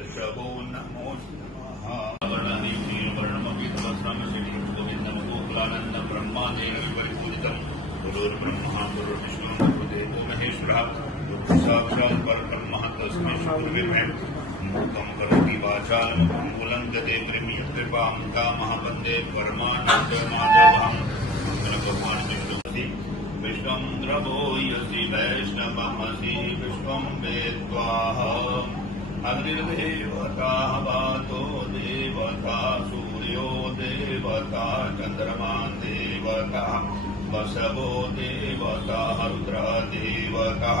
ندو نمونسو نموبر گوند گوپلاند برہم بھی پریفل گروہ گروپ محیط ساشا پہ برم تسم ملنگتے وندے پرمندی ویشن میشم میتھ اگنی درتا سوریو دیکھ بسو دعتا روتا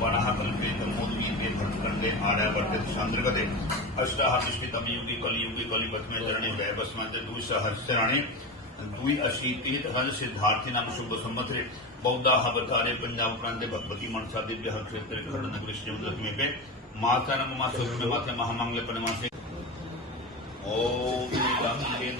وَنَحَقَلْ بِيْتَ مُدْمِي بِيْتَ مُدْمِي آرَيَا بَرْتِ تُشَانْدِرِ قَدِ اشتا حدش کی تمیوں کی قلیوں کی قلی بچ میں جرنی ہوئے بس میں تے دوئی سہر سے رانی دوئی اشید کی تخل سے دھارتی نام شب سمت رے بودا حبت آرے پنجاب پراندے بکبکی منشا دے بھی حق شد کرے کھڑا نگرش کے مدد میں پہ ماتا نمو ماتا سکتے ماتے مہا مانگلے پنے ماتے اوہ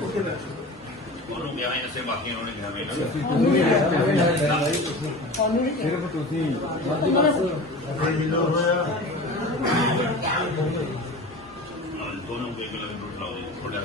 Okay, that's ਵਿਆਹ ਇਸੇ ਬਾਕੀ ਉਹਨਾਂ ਨੇ ਵਿਆਹ ਵੇਚ ਸਿਰਫ ਤੁਸੀਂ ਦੋਨੋਂ ਕੋਈ ਗੱਲ ਨਹੀਂ ਟੁੱਟ ਲਾਉਂਦੇ ਥੋੜਾ